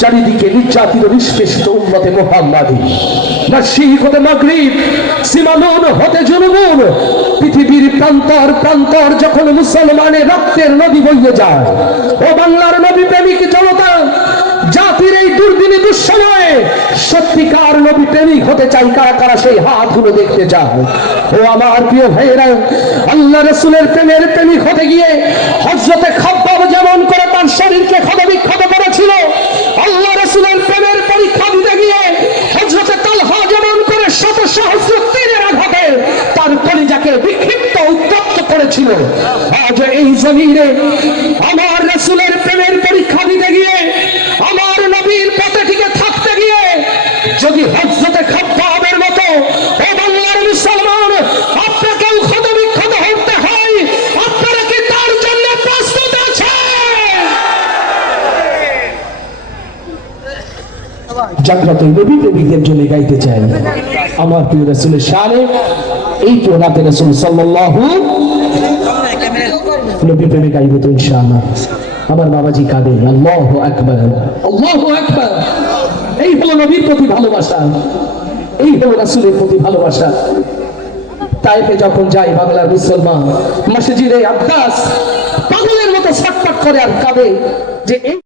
চারিদিকে নির্যাতিত, নিষ্পেষিত উন্মতে মোহাম্মাদি। মাসিক হতে মাগরীব সীমানুন হতে জনমুন পৃথিবীর প্রান্তর প্রান্তর যখন মুসলমানের রক্তের নদী বইয়ে যায়, ও বাংলার নদী প্রেমিক জনতা, জাতির এই দুর্দ সত্যিকার নবী প্রেমিক হতে চাই, কারা কারা সেই হাতগুলো দেখতে চায়? ও আমার প্রিয় ভাইয়েরা, আল্লাহ রসুলের প্রেমের প্রেমিক হতে গিয়ে হজরতে খাব্বাব যেমন করে তার শরীরকে ক্ষত বিক্ষত করেছিল, আল্লাহ রসুলের প্রেমের পরীক্ষা দিতে গিয়ে হজরতে তালহা যেমন করে শত সহস্র তীরের আঘাতে তার কলিজাকে বিক্ষিপ্ত উত্তপ্ত করেছিল। আজ এই জমিনে আমার রসুলের জাগ্রত জন্য গাইতে চাই। আমার প্রিয় রসুলের শানে এই প্রণাতে রসুল সাল্লাল্লাহু নবী প্রেমে তো ইনশাআল্লাহ। আমার বাবাজি কাঁদে আকবার আকবার। এই হলো নবীর প্রতি ভালোবাসা। এই হলো রাসূলের প্রতি ভালোবাসা। তাইপে যখন যাই বাংলার মুসলমান, মসজিদে আব্বাস পাগলের মতো করে আর কাঁদে যে, এই